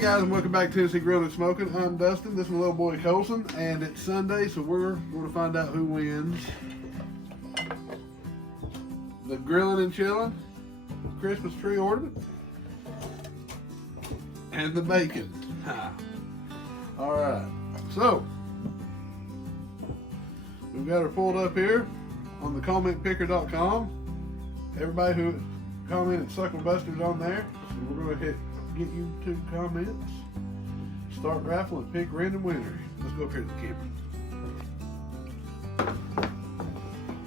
Hey guys, and welcome back to Tennessee Grilling and Smoking. I'm Dustin, this is my little boy Colson, and it's Sunday, so we're going to find out who wins the grilling and chilling Christmas tree ornament and the bacon. Alright, so we've got her pulled up here on the commentpicker.com. Everybody who commented Suckle Busters on there, so we're going to get you 2 comments, start raffle and pick random winner. Let's go up here to the camera.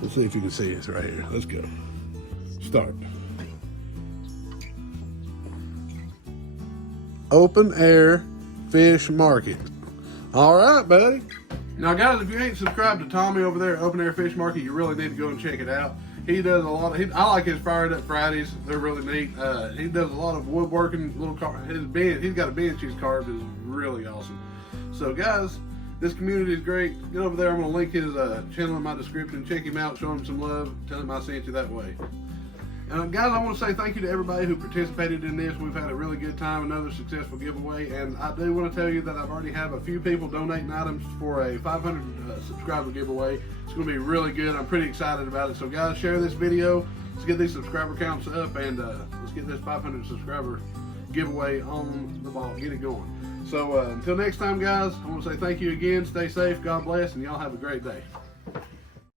Let's see if you can see us right here. Let's go. Start. Open Air Fish Market. All right, buddy. Now, guys, if you ain't subscribed to Tommy over there at Open Air Fish Market, you really need to go and check it out. He does a lot of, I like his Fired Up Fridays. They're really neat. He does a lot of woodworking, little car, his bench, he's got a bench he's carved is really awesome. So guys, this community is great. Get over there, I'm gonna link his channel in my description. Check him out, show him some love, tell him I sent you that way. Guys, I want to say thank you to everybody who participated in this. We've had a really good time, another successful giveaway, and I do want to tell you that I've already have a few people donating items for a 500 subscriber giveaway. It's going to be really good. I'm pretty excited about it. So guys, share this video. Let's get these subscriber counts up, and let's get this 500 subscriber giveaway on the ball. Get it going. So until next time, guys, I want to say thank you again. Stay safe. God bless, and y'all have a great day.